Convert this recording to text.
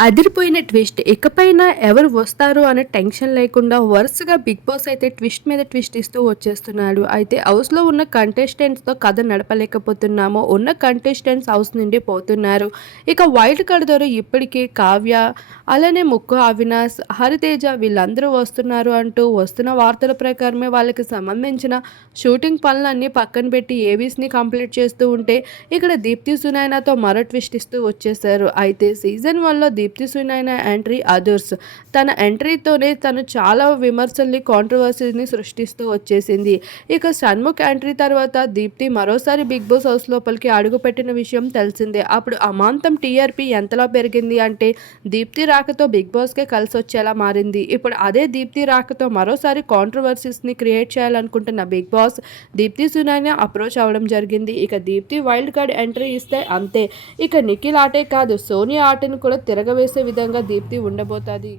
అదిరిపోయిన twist. ఇకపైన ఎవరు వస్తారు అనే టెన్షన్ లేకుండా వరుసగా 'బిగ్ బాస్' అయితే ట్విస్ట్ మీద ట్విస్ట్ ఇస్తూ వచ్చేస్తున్నాడు. అయితే హౌస్‌లో ఉన్న కంటెస్టెంట్స్‌తో కథ నడపలేకపోతున్నాము. ఉన్న కంటెస్టెంట్స్ హౌస్ నుండి పోతున్నారు. ఇక వైల్డ్ కార్డ్ ద్వారా ఇప్పటికే కావ్య, అలానే ముక్కు అవినాష్, హరితేజ వీళ్ళందరూ వస్తున్నారు అంటూ వస్తున్న వార్తల ప్రకారమే వాళ్ళకి సంబంధించిన షూటింగ్ పనులన్నీ పక్కన పెట్టి ఏవీస్‌ని కంప్లీట్ చేస్తూ ఉంటే, ఇక్కడ దీప్తి సునైనాతో మరో ట్విస్ట్ ఇస్తూ వచ్చేసారు. అయితే సీజన్ 1లో దీప్తి సునైనా ఎంట్రీ అదుర్స్. తన ఎంట్రీతోనే తను చాలా విమర్శల్ని, కాంట్రవర్సీని సృష్టిస్తూ వచ్చేసింది. ఇక షణ్ముఖ్ ఎంట్రీ తర్వాత దీప్తి మరోసారి బిగ్ బాస్ హౌస్ లోపలికి అడుగుపెట్టిన విషయం తెలిసిందే. అప్పుడు అమాంతం టీఆర్పీ ఎంతలా పెరిగింది అంటే దీప్తి రాకతో బిగ్ బాస్కే కలిసొచ్చేలా మారింది. ఇప్పుడు అదే దీప్తి రాకతో మరోసారి కాంట్రవర్సీస్ని క్రియేట్ చేయాలనుకుంటున్న Bigg Boss Deepthi Sunaina approach అవ్వడం జరిగింది. ఇక దీప్తి వైల్డ్ కార్డ్ ఎంట్రీ ఇస్తే అంతే. ఇక నిఖిల్ ఆటే కాదు, సోనియా ఆటను కూడా తిరగవేసే విధంగా దీప్తి ఉండబోతది.